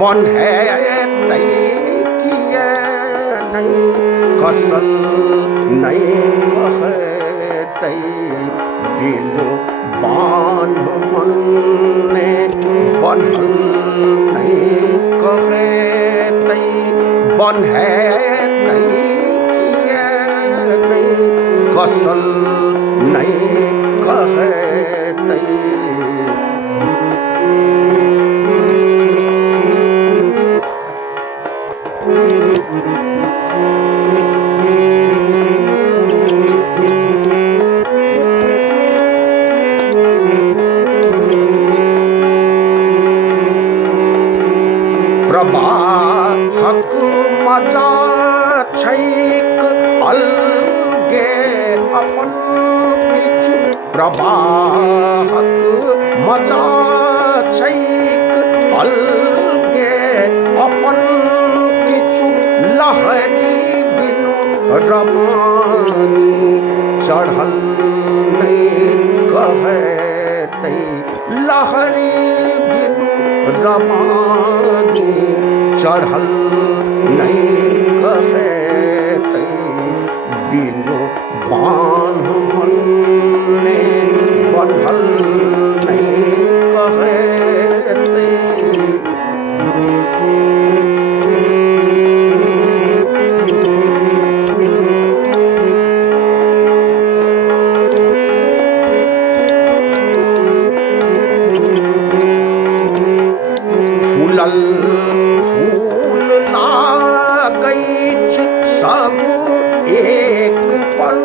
बन है तई किए नहीं कसल नहीं कहे तई बिनु बान मन ने बनल नहीं कहे तई बन है तई किए नहीं कसल नहीं कहे तई प्रवाहक मजा छैक अलगे अपन किछु प्रवाहक मजा छैक अलगे अपन किछु लहरी बिनु रमानी चढ़ल नहीं कहे तई लहरी बिनु रमानी चढ़ल नहीं कहे तई बिनु बान मन ने बनल नहीं कहे तई फूल लागैछ सब एक पर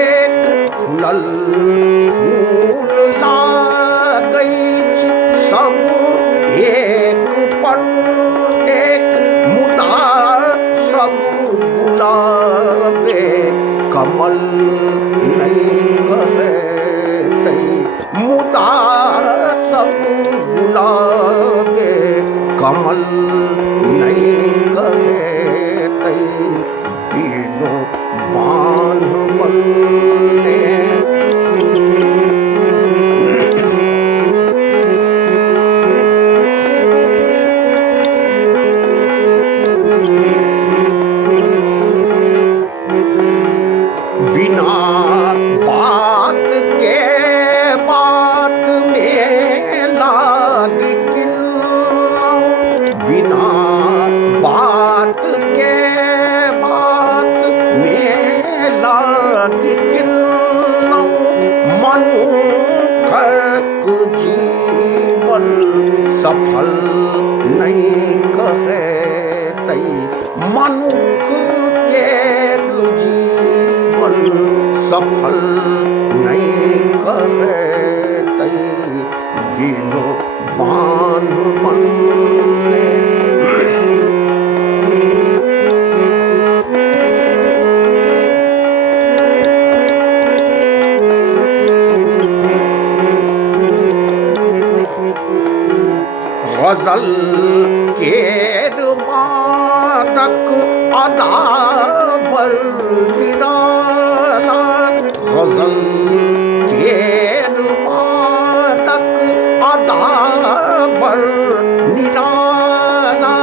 एक फूलल फूल लागैछ सब एक पर एक मुदा सब गुलाबे कमल नहीं कहे तई मुदा सब गुलाबे कमल नहीं कहे तई बिनु बान मन ने बिना बात के बात में लाग बिना बात के बात में लाग किन्नौ मनुख जीवन सफल नहीं कहे तई मनुख के जीवन सफल नहीं कहे तई बिनु बान मन ने गजल केर मादक अदा बर निराला गजल केर मादक अदा बर निराला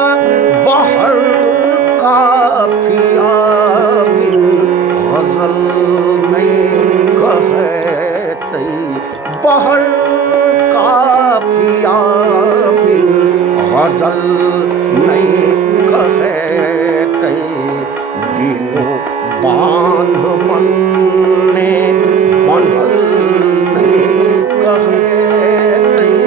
बहर काफिया बिन गजल नहीं कहे तई बहर काफिया बिन गजल नहीं कहे तई बिनु बान मन ने बनल नहीं कहे तई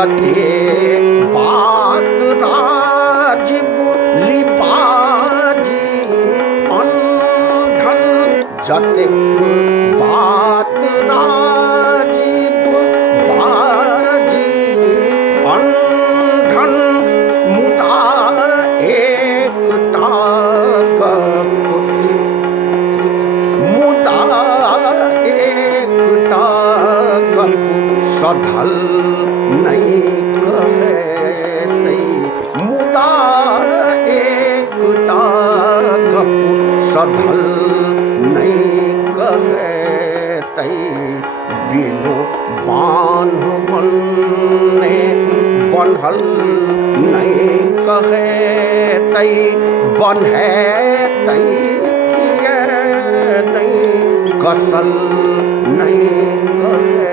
जते बात राजीव लिबाजी अंधन जते बात राजीव बाजी अंधन मुदा एकता मुदा एकता सधल नहीं कहे मुदा एकता सधल नहीं कहे बिनु बांध बन्ने बन्हल नहीं कहे बन्हे किए नहीं कसल नहीं कहे